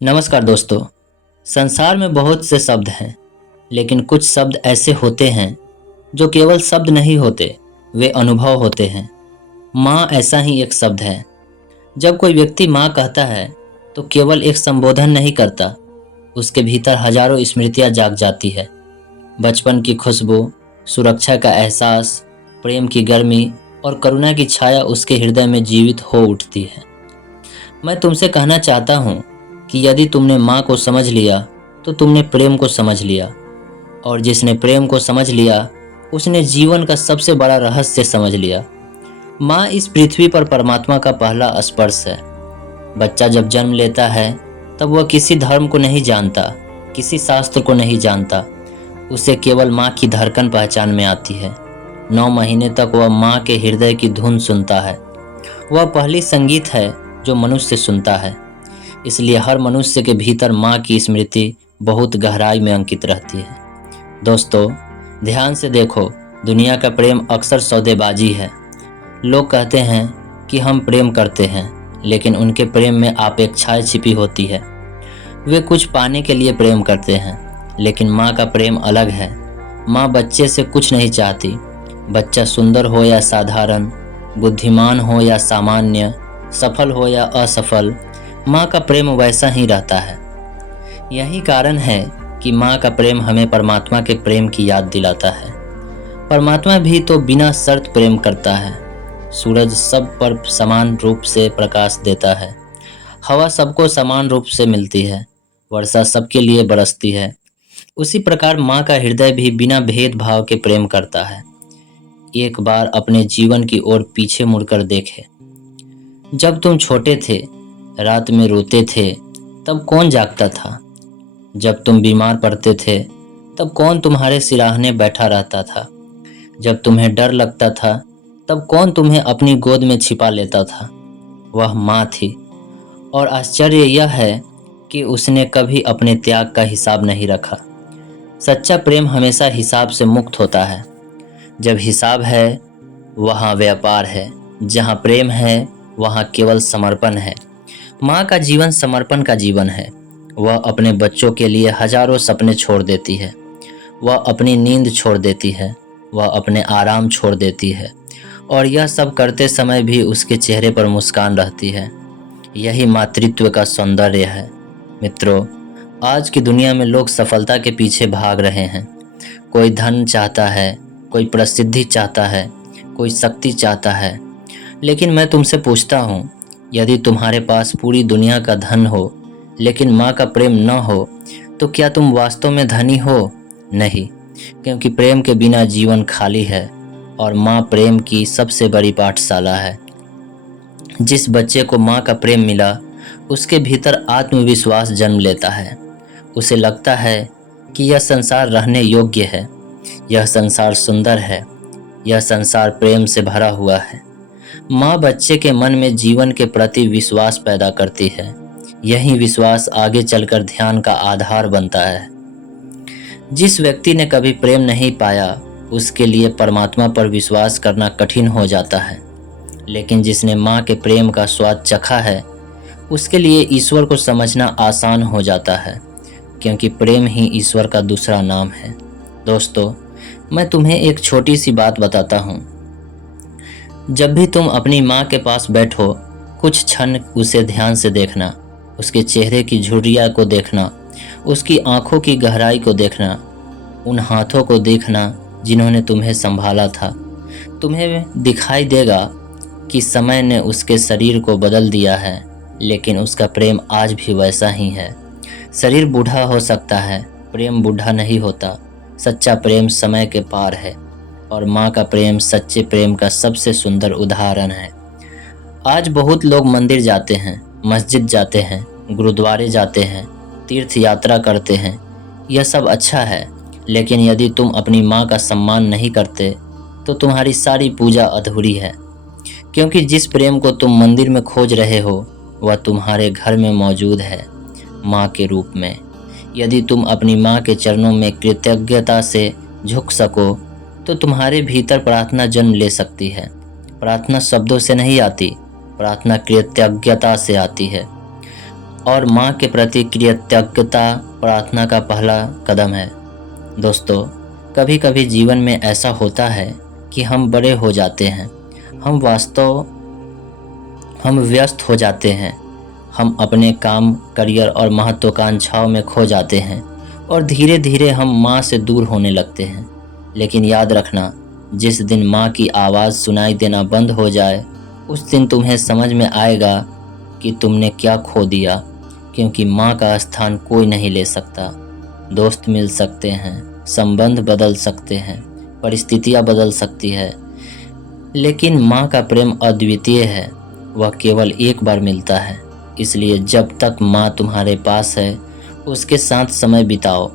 नमस्कार दोस्तों। संसार में बहुत से शब्द हैं, लेकिन कुछ शब्द ऐसे होते हैं जो केवल शब्द नहीं होते, वे अनुभव होते हैं। माँ ऐसा ही एक शब्द है। जब कोई व्यक्ति माँ कहता है तो केवल एक संबोधन नहीं करता, उसके भीतर हजारों स्मृतियाँ जाग जाती है। बचपन की खुशबू, सुरक्षा का एहसास, प्रेम की गर्मी और करुणा की छाया उसके हृदय में जीवित हो उठती है। मैं तुमसे कहना चाहता हूँ कि यदि तुमने माँ को समझ लिया तो तुमने प्रेम को समझ लिया, और जिसने प्रेम को समझ लिया उसने जीवन का सबसे बड़ा रहस्य समझ लिया। माँ इस पृथ्वी पर परमात्मा का पहला स्पर्श है। बच्चा जब जन्म लेता है तब वह किसी धर्म को नहीं जानता, किसी शास्त्र को नहीं जानता, उसे केवल माँ की धड़कन पहचान में आती है। 9 महीने तक वह माँ के हृदय की धुन सुनता है। वह पहली संगीत है जो मनुष्य सुनता है। इसलिए हर मनुष्य के भीतर माँ की स्मृति बहुत गहराई में अंकित रहती है। दोस्तों, ध्यान से देखो, दुनिया का प्रेम अक्सर सौदेबाजी है। लोग कहते हैं कि हम प्रेम करते हैं, लेकिन उनके प्रेम में अपेक्षाएं छिपी होती है। वे कुछ पाने के लिए प्रेम करते हैं, लेकिन माँ का प्रेम अलग है। माँ बच्चे से कुछ नहीं चाहती। बच्चा सुंदर हो या साधारण, बुद्धिमान हो या सामान्य, सफल हो या असफल, माँ का प्रेम वैसा ही रहता है। यही कारण है कि माँ का प्रेम हमें परमात्मा के प्रेम की याद दिलाता है। परमात्मा भी तो बिना शर्त प्रेम करता है। सूरज सब पर समान रूप से प्रकाश देता है। हवा सबको समान रूप से मिलती है। वर्षा सबके लिए बरसती है। उसी प्रकार माँ का हृदय भी बिना भेदभाव के प्रेम करता है। एक बार अपने जीवन की ओर पीछे मुड़कर देखे। जब तुम छोटे थे, रात में रोते थे, तब कौन जागता था? जब तुम बीमार पड़ते थे तब कौन तुम्हारे सिराहने बैठा रहता था? जब तुम्हें डर लगता था तब कौन तुम्हें अपनी गोद में छिपा लेता था? वह माँ थी। और आश्चर्य यह है कि उसने कभी अपने त्याग का हिसाब नहीं रखा। सच्चा प्रेम हमेशा हिसाब से मुक्त होता है। जब हिसाब है वहाँ व्यापार है, जहाँ प्रेम है वहाँ केवल समर्पण है। माँ का जीवन समर्पण का जीवन है। वह अपने बच्चों के लिए हजारों सपने छोड़ देती है। वह अपनी नींद छोड़ देती है। वह अपने आराम छोड़ देती है, और यह सब करते समय भी उसके चेहरे पर मुस्कान रहती है। यही मातृत्व का सौंदर्य है। मित्रों, आज की दुनिया में लोग सफलता के पीछे भाग रहे हैं। कोई धन चाहता है, कोई प्रसिद्धि चाहता है, कोई शक्ति चाहता है। लेकिन मैं तुमसे पूछता हूँ, यदि तुम्हारे पास पूरी दुनिया का धन हो लेकिन माँ का प्रेम न हो, तो क्या तुम वास्तव में धनी हो? नहीं, क्योंकि प्रेम के बिना जीवन खाली है, और माँ प्रेम की सबसे बड़ी पाठशाला है। जिस बच्चे को माँ का प्रेम मिला, उसके भीतर आत्मविश्वास जन्म लेता है। उसे लगता है कि यह संसार रहने योग्य है, यह संसार सुंदर है, यह संसार प्रेम से भरा हुआ है। माँ बच्चे के मन में जीवन के प्रति विश्वास पैदा करती है। यही विश्वास आगे चलकर ध्यान का आधार बनता है। जिस व्यक्ति ने कभी प्रेम नहीं पाया, उसके लिए परमात्मा पर विश्वास करना कठिन हो जाता है। लेकिन जिसने माँ के प्रेम का स्वाद चखा है, उसके लिए ईश्वर को समझना आसान हो जाता है, क्योंकि प्रेम ही ईश्वर का दूसरा नाम है। दोस्तों, मैं तुम्हें एक छोटी सी बात बताता हूँ। जब भी तुम अपनी माँ के पास बैठो, कुछ क्षण उसे ध्यान से देखना। उसके चेहरे की झुर्रियाँ को देखना, उसकी आंखों की गहराई को देखना, उन हाथों को देखना जिन्होंने तुम्हें संभाला था। तुम्हें दिखाई देगा कि समय ने उसके शरीर को बदल दिया है, लेकिन उसका प्रेम आज भी वैसा ही है। शरीर बूढ़ा हो सकता है, प्रेम बूढ़ा नहीं होता। सच्चा प्रेम समय के पार है, और माँ का प्रेम सच्चे प्रेम का सबसे सुंदर उदाहरण है। आज बहुत लोग मंदिर जाते हैं, मस्जिद जाते हैं, गुरुद्वारे जाते हैं, तीर्थ यात्रा करते हैं। यह सब अच्छा है, लेकिन यदि तुम अपनी माँ का सम्मान नहीं करते तो तुम्हारी सारी पूजा अधूरी है। क्योंकि जिस प्रेम को तुम मंदिर में खोज रहे हो, वह तुम्हारे घर में मौजूद है, माँ के रूप में। यदि तुम अपनी माँ के चरणों में कृतज्ञता से झुक सको तो तुम्हारे भीतर प्रार्थना जन्म ले सकती है। प्रार्थना शब्दों से नहीं आती, प्रार्थना कृतज्ञता से आती है। और माँ के प्रति कृतज्ञता प्रार्थना का पहला कदम है। दोस्तों, कभी कभी जीवन में ऐसा होता है कि हम बड़े हो जाते हैं, हम व्यस्त हो जाते हैं, हम अपने काम, करियर और महत्वाकांक्षाओं में खो जाते हैं और धीरे धीरे हम माँ से दूर होने लगते हैं। लेकिन याद रखना, जिस दिन माँ की आवाज़ सुनाई देना बंद हो जाए, उस दिन तुम्हें समझ में आएगा कि तुमने क्या खो दिया, क्योंकि माँ का स्थान कोई नहीं ले सकता। दोस्त मिल सकते हैं, संबंध बदल सकते हैं, परिस्थितियाँ बदल सकती है, लेकिन माँ का प्रेम अद्वितीय है। वह केवल एक बार मिलता है। इसलिए जब तक माँ तुम्हारे पास है, उसके साथ समय बिताओ,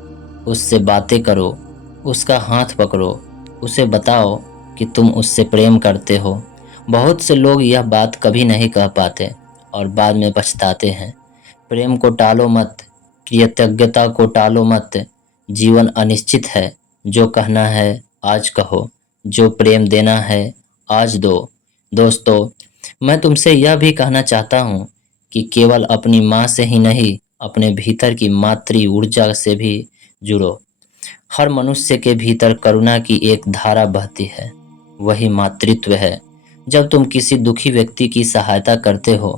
उससे बातें करो, उसका हाथ पकड़ो, उसे बताओ कि तुम उससे प्रेम करते हो। बहुत से लोग यह बात कभी नहीं कह पाते और बाद में पछताते हैं। प्रेम को टालो मत, कृतज्ञता को टालो मत। जीवन अनिश्चित है। जो कहना है आज कहो, जो प्रेम देना है आज दो। दोस्तों, मैं तुमसे यह भी कहना चाहता हूँ कि केवल अपनी माँ से ही नहीं, अपने भीतर की मातृ ऊर्जा से भी जुड़ो। हर मनुष्य के भीतर करुणा की एक धारा बहती है, वही मातृत्व है। जब तुम किसी दुखी व्यक्ति की सहायता करते हो,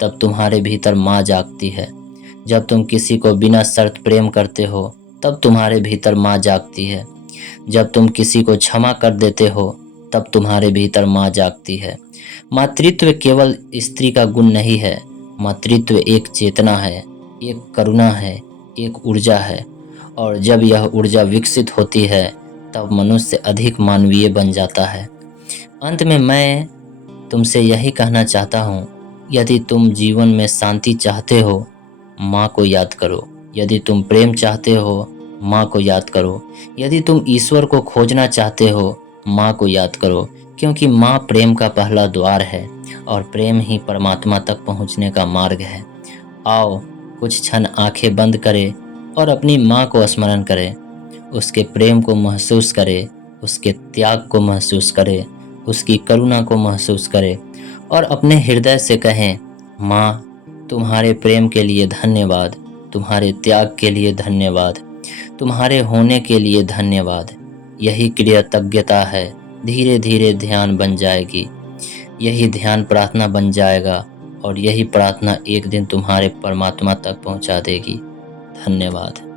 तब तुम्हारे भीतर माँ जागती है। जब तुम किसी को बिना शर्त प्रेम करते हो, तब तुम्हारे भीतर माँ जागती है। जब तुम किसी को क्षमा कर देते हो, तब तुम्हारे भीतर माँ जागती है। मातृत्व केवल स्त्री का गुण नहीं है। मातृत्व एक चेतना है, एक करुणा है, एक ऊर्जा है। और जब यह ऊर्जा विकसित होती है, तब मनुष्य अधिक मानवीय बन जाता है। अंत में मैं तुमसे यही कहना चाहता हूँ, यदि तुम जीवन में शांति चाहते हो, माँ को याद करो। यदि तुम प्रेम चाहते हो, माँ को याद करो। यदि तुम ईश्वर को खोजना चाहते हो, माँ को याद करो, क्योंकि माँ प्रेम का पहला द्वार है और प्रेम ही परमात्मा तक पहुँचने का मार्ग है। आओ, कुछ क्षण आंखें बंद करें और अपनी माँ को स्मरण करें। उसके प्रेम को महसूस करें, उसके त्याग को महसूस करें, उसकी करुणा को महसूस करें और अपने हृदय से कहें, माँ, तुम्हारे प्रेम के लिए धन्यवाद, तुम्हारे त्याग के लिए धन्यवाद, तुम्हारे होने के लिए धन्यवाद। यही कृतज्ञता है। धीरे धीरे ध्यान बन जाएगी, यही ध्यान प्रार्थना बन जाएगा और यही प्रार्थना एक दिन तुम्हारे परमात्मा तक पहुंचा देगी। धन्यवाद।